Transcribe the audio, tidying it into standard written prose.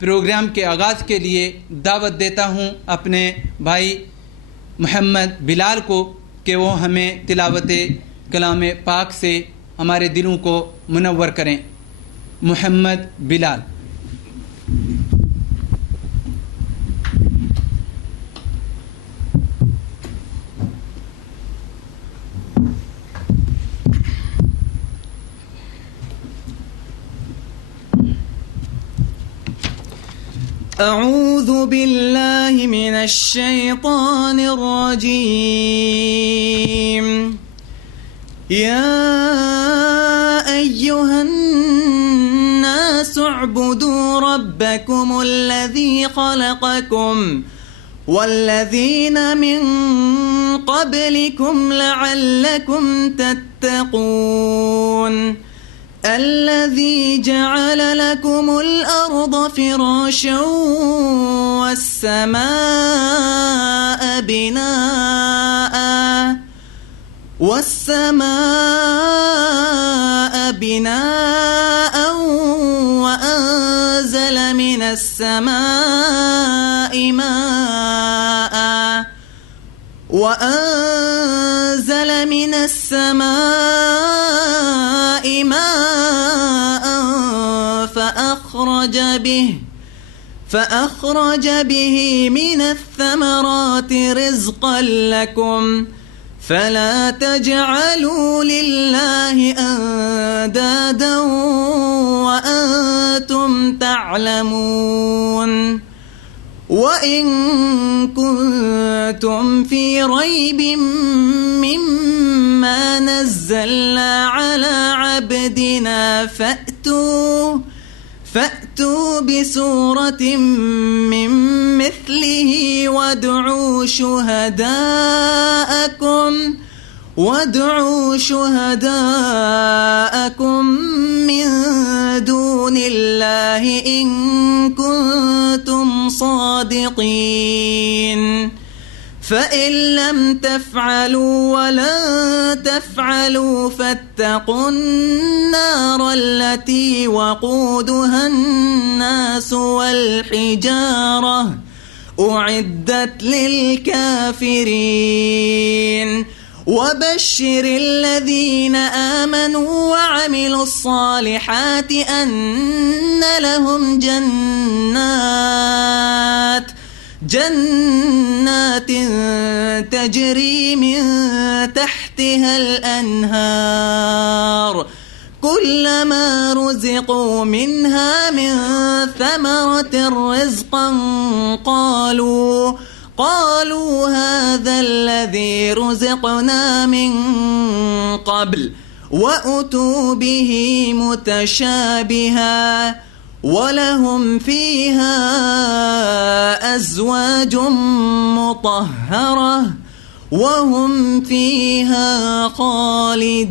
प्रोग्राम के आगाज़ के लिए दावत देता हूँ अपने भाई मोहम्मद बिलाल को कि वो हमें तिलावत कलाम पाक से हमारे दिलों को मुनव्वर करें। मोहम्मद बिलाल। أعوذ بالله من الشيطان الرجيم. يا أيها الناس اعبدوا ربكم الذي خلقكم والذين من قبلكم لعلكم تتقون. الذي جعل لكم الأرض فراشا والسماء بناء وأنزل من السماء ماء فأخرج به من الثمرات رزقا لكم فلا تجعلوا لله أندادا وأنتم تعلمون. وإن كنتم في ريب مما نزلنا على عبدنا فأتوا بسورة من مثله وادعوا شهداءكم من دون الله إن كنتم صادقين. فإن لم تفعلوا ولن تفعلوا فاتقوا النار التي وقودها الناس والحجارة أعدت للكافرين. وبشر الذين آمنوا وعملوا الصالحات أن لهم جنات تجري من تحتها الأنهار كلما رزقوا منها من ثمرة رزقا قالوا هذا الذي رزقنا من قبل وأتوا به متشابها ولهم فيها أزواج مطهرة وهم فيها خالدون.